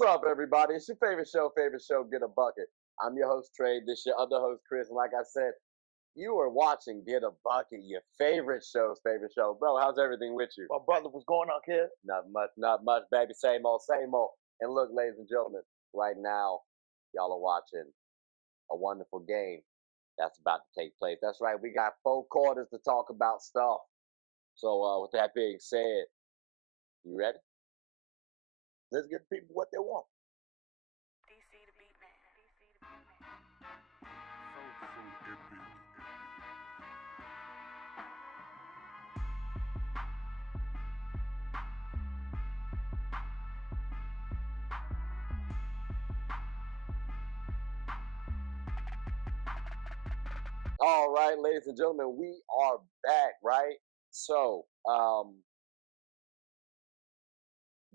What's up, everybody? It's your favorite show, Get a Bucket. I'm your host, Trey. This your other host, Chris. And like I said, you are watching Get a Bucket, your favorite show. Bro, how's everything with you? My brother, what's going on, kid? Not much, baby. Same old, same old. And look, ladies and gentlemen, right now, y'all are watching a wonderful game that's about to take place. That's right, we got 4 quarters to talk about stuff. So, with that being said, you ready? Let's give people what they want. DC the beat man. DC the beat man. So epic. All right, ladies and gentlemen, we are back, right? So,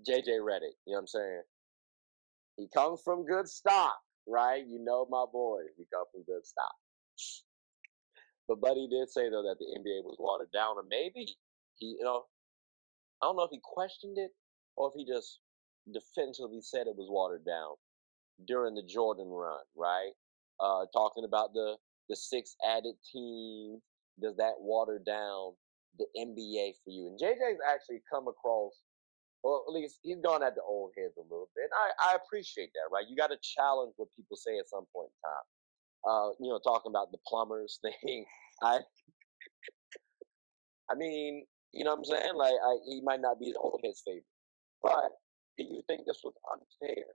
JJ Redick, you know what I'm saying? He comes from good stock, right? You know my boy. He comes from good stock. But Buddy did say though that the NBA was watered down, or maybe he, I don't know if he questioned it or if he just definitively said it was watered down during the Jordan run, right? Talking about the 6 added teams, does that water down the NBA for you? And JJ's actually come across, or at least he's gone at the old heads a little bit. I appreciate that, right? You got to challenge what people say at some point in time. Talking about the plumbers thing. I I mean, you know what I'm saying? He might not be the old heads favorite, but do you think this was unfair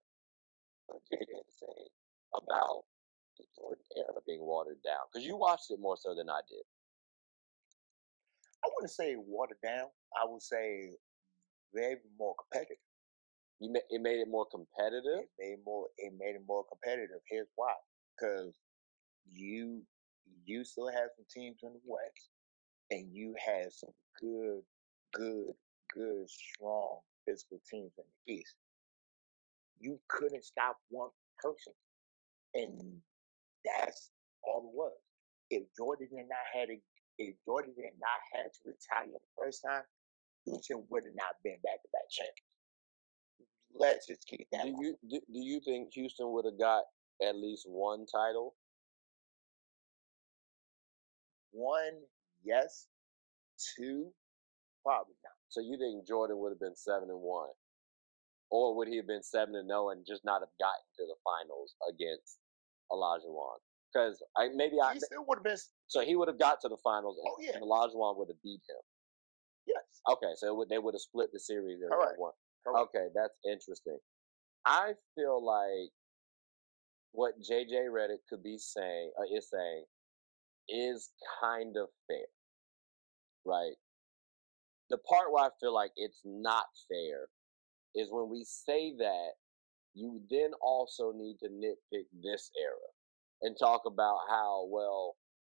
for JJ to say about the Jordan era being watered down? Because you watched it more so than I did. I wouldn't say watered down. I would say very more competitive. It made it more competitive. It made it more competitive. Here's why: because you you still have some teams in the West, and you had some good, good, good, strong physical teams in the East. You couldn't stop one person, and that's all it was. If Jordan did not had a, if Jordan did not had to retire the first time, Houston would have not been back to back champions. Let's just keep that. Do you think Houston would have got at least one title? One, yes. Two, probably not. So you think Jordan would have been 7-1, or would he have been 7-0 and just not have gotten to the finals against Olajuwon? Because he still would have been. So he would have got to the finals, and, Oh, yeah. and Olajuwon would have beat him. Yes. Okay, so they would have split the series. Correct. Okay, that's interesting. I feel like what JJ Redick could be saying is kind of fair, right? The part where I feel like it's not fair is when we say that, you then also need to nitpick this era and talk about how, well,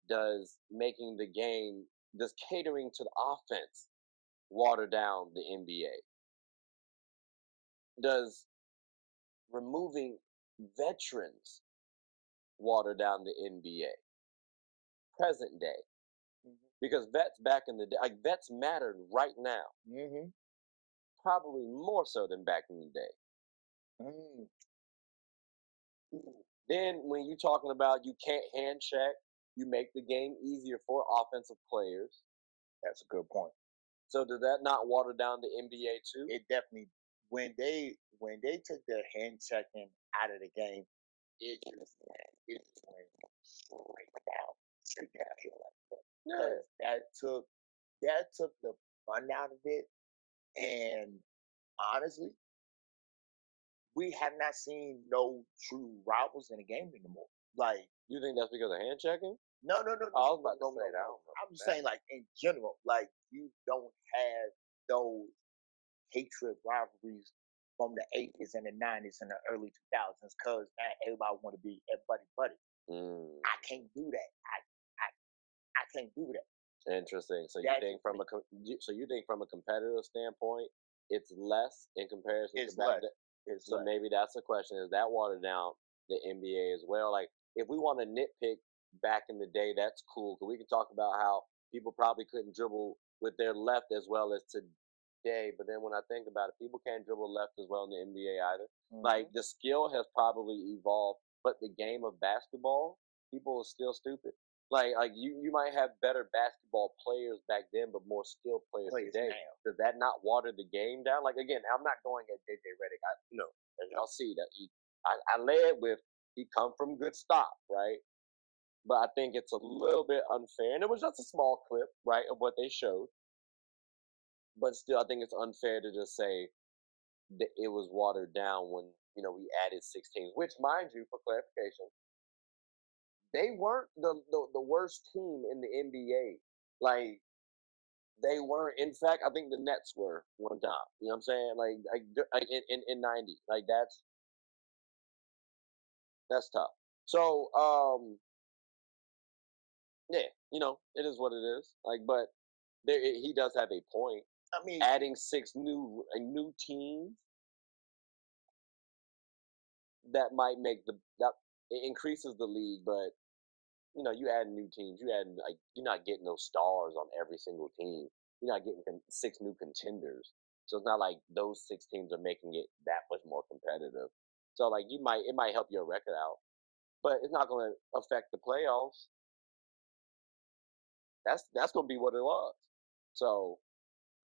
does catering to the offense water down the NBA? Does removing veterans water down the NBA? Present day. Because vets back in the day, like vets mattered right now. Mm-hmm. Probably more so than back in the day. Mm. Then when you're talking about you can't hand check, you make the game easier for offensive players. That's a good point. So does that not water down the NBA too? It definitely, when they took their hand checking out of the game, it just went straight downhill like that. Yeah. That took the fun out of it, and honestly, we have not seen no true rivals in the game anymore. Like, you think that's because of hand checking? No. I was about to say that. I'm just saying, like, in general, like, you don't have those hatred rivalries from the 80s and the 90s and the early 2000s because everybody want to be everybody buddy. I can't do that. I can't do that. Interesting. So you think from a competitive standpoint, it's less in comparison to back then? So less. Maybe that's the question: is that watered down the NBA as well? Like, if we want to nitpick back in the day, that's cool because we can talk about how people probably couldn't dribble with their left as well as day, but then when I think about it, people can't dribble left as well in the NBA either. Mhm. Like the skill has probably evolved, but the game of basketball, people are still stupid. Like you might have better basketball players back then, but more skilled players today. now. Does that not water the game down? Like again, I'm not going at JJ Redick. As y'all see that I led with he come from good stock, right? But I think it's a little bit unfair, and it was just a small clip, right, of what they showed. But still, I think it's unfair to just say that it was watered down when we added 16. Which, mind you, for clarification, they weren't the worst team in the NBA. Like they weren't. In fact, I think the Nets were one time. You know what I'm saying? Like in '90. Like that's tough. So yeah, it is what it is. Like, but he does have a point. I mean, Adding 6 new teams that might make that it increases the league, but you add new teams, you're not getting those stars on every single team. You're not getting 6 new contenders, so it's not like those 6 teams are making it that much more competitive. So like it might help your record out, but it's not going to affect the playoffs. That's going to be what it was. So,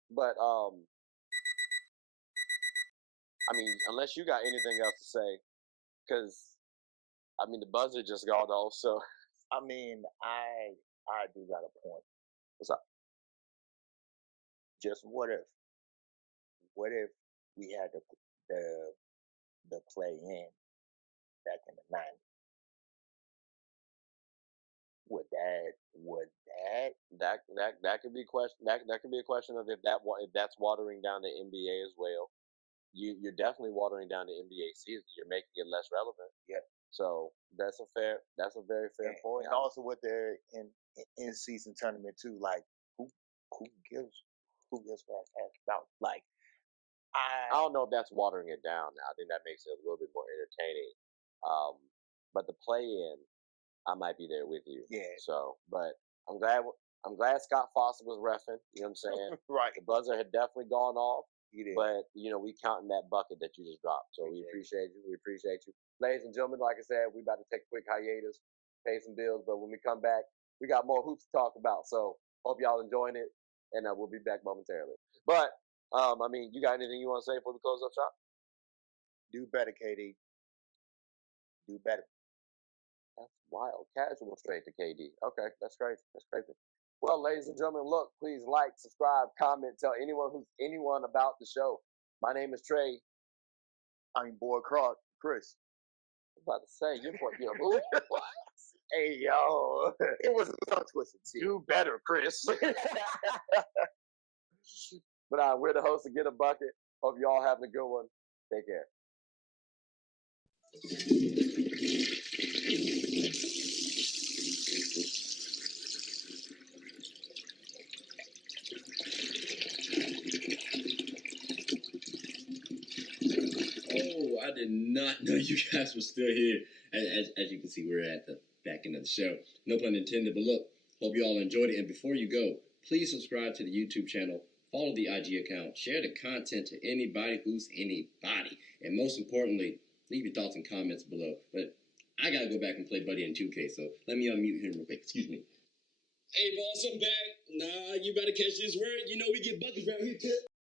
but I mean, unless you got anything else to say, because I mean the buzzer just got off. So I mean, I do got a point. what's up? Just what if we had the play in back in the 90s? Would That could be a question. That could be a question of if that's watering down the NBA as well. You're definitely watering down the NBA season. You're making it less relevant. Yep. So that's a very fair point. And also with the in season tournament too, like who gives a heck about like I don't know if that's watering it down now. I think that makes it a little bit more entertaining. But the play in, I might be there with you. Yeah. So, but I'm glad Scott Foster was reffing. You know what I'm saying? Right. The buzzer had definitely gone off. He did. But we counting that bucket that you just dropped. So we appreciate you. We appreciate you. Ladies and gentlemen, like I said, we about to take a quick hiatus, pay some bills, but when we come back, we got more hoops to talk about. So hope y'all enjoying it, and we'll be back momentarily. But I mean, you got anything you want to say before we close up shop? Do better, KD. Do better. That's wild. Casual straight to KD. Okay, that's crazy. That's crazy. Well, ladies and gentlemen, look, please like, subscribe, comment, tell anyone about the show. My name is Trey. I'm boy Chris. I was about to say, you're what? Hey yo, it was a tongue twister. Do better, Chris. But we're the hosts of Get a Bucket. Hope you all having a good one. Take care. Oh, I did not know you guys were still here. As you can see, we're at the back end of the show. No pun intended, but look, hope you all enjoyed it. And before you go, please subscribe to the YouTube channel, follow the IG account, share the content to anybody who's anybody. And most importantly, leave your thoughts and comments below. But I got to go back and play Buddy in 2K, so let me unmute him real quick. Excuse me. Hey, boss, I'm back. Nah, you better catch this word. You know we get buckets around here, too.